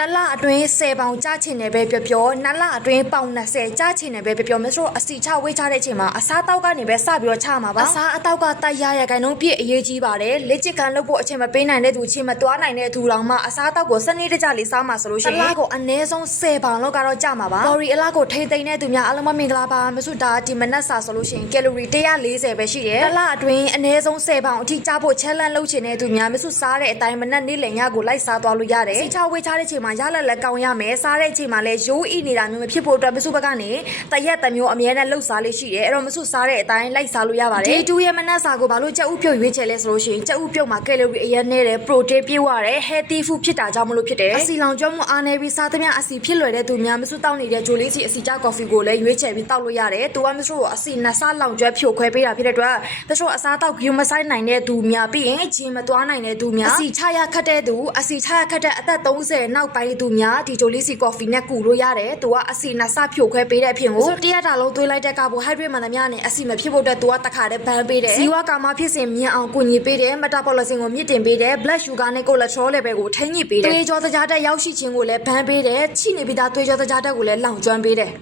တလအတွင်း10ပေါင်ကြချင်တယ်ပဲပြောပြောနှစ်လအတွင်းပေါင်20ကြချင်တယ်ပဲပြောပြောမဆိုအစီချဝေးချတဲ့အချိန်မှာအစားတောက်ကနေပဲစပြီးတော့ချမှာပါအစားအတောက်ကတိုက်ရရခိုင်နှုန်းပြည့်အရေးကြီးပါတယ်လက်ချစ်ကန်လုပ်ဖို့အချိန်မပေးနိုင်တဲ့သူအချိန်မတွားနိုင်တဲ့သူတောင်မှအစားတောက်ကိုစနစ်တကျလေးစားမှာဆိုလို့ရှိရင်တလကိုအနည်းဆုံး10ပေါင်လောက်ကတော့ကြမှာပါ Sorry အလားကိုထိမ့်သိမ့်တဲ့သူများအားလုံးမင်္ဂလာပါမဆိုဒါဒီမနက်စာဆိုလို့ရှိရင်ကယ်လိုရီ140ပဲရှိတယ်တလအတွင်းအနည်းဆုံး10ပေါင်အထိကြဖို့ challenge လုပ်ချင်တဲ့သူများမဆိုစားတဲ့အတိုင်းမနက်နေ့လယ်ညကိုလိုက်စားသွားလို့ရတယ်စီချဝေးချတဲ့ချိန်မှာရလက်လက်ကောင်းရမယ်စားတဲ့ချိန်မှာလည်းရိုးအိနေတာမျိုးမဖြစ်ဖို့အတွက်မဆိုဘက်ကနေတရက်တစ်မျိုးအမြဲတမ်းလှုပ်စားလေးရှိတယ်အဲ့တော့မဆိုစားတဲ့အတိုင်းလိုက်စားလို့ရပါတယ်ဒီတူရဲ့မနက်စာကိုဘာလို့ကြက်ဥပြုတ်ရွေးချယ်လဲဆိုလို့ရှိရင်ကြက်ဥပြုတ်မှာကယ်လိုရီအရင်နဲ့တယ် protein ပြည့်ဝတယ် healthy food ဖြစ်တာကြောင့်မလို့ဖြစ်တယ်အစီလောင်ကျွမ်းမှုအားနေပြီးစားသမျှအစီဖြစ်လွယ်တဲ့သူများမဆိုတောက်နေတဲ့ဂျိုလေးစီအစီကြကော်ဖီကိုလည်းရွေးချယ်ပြီးတောက်လို့ရတယ်သူကမဆိုအစီနှစ်ဆလောင်ကျွမ်းဖြိုခွဲပေးတာဖြစ်တဲ့အတွက်တချို့အစားတောက်ဂူမဆိုင်နိုင်တဲ့သူများပြီးရင်ဂျင်မသွားနိုင်တဲ့သူများအစီချရခတ်တဲ့သူအစီချရခတ်တဲ့အသက်30နောက်ပိုင်းသူများဒီဂျိုလေးစီကော်ဖီနဲ့ကူလို့ရတယ်သူကအစီနှစ်ဆဖြိုခွဲပေးတဲ့အဖြစ်ကိုတရက်တာလုံးသွေးလိုက်တဲ့ကာဘိုဟိုက်ဒရိတ်မှန်သမျှနဲ့အစီမဖြစ်ဖို့အတွက်သူကတခါတည်းဘန်းပေးတယ်ဇီဝကာမဖြစ်စဉ်မြင်အောင်ကူညီပေးတယ်မတာဘောလစင်ကိုမြင့်တင်ပေးတယ် blood sugar နဲ့ cholesterol level ကိုထိန်းညှိပေးတယ်သွေးကြောတကြားတက်ရောက်ရှိခြင်းကိုလည်းဘန်းပေးတယ်ချိနေပြီးသားသွေးကြောတကြားတက်ကိုလည်းလောင်ကျွမ်းပေးတယ်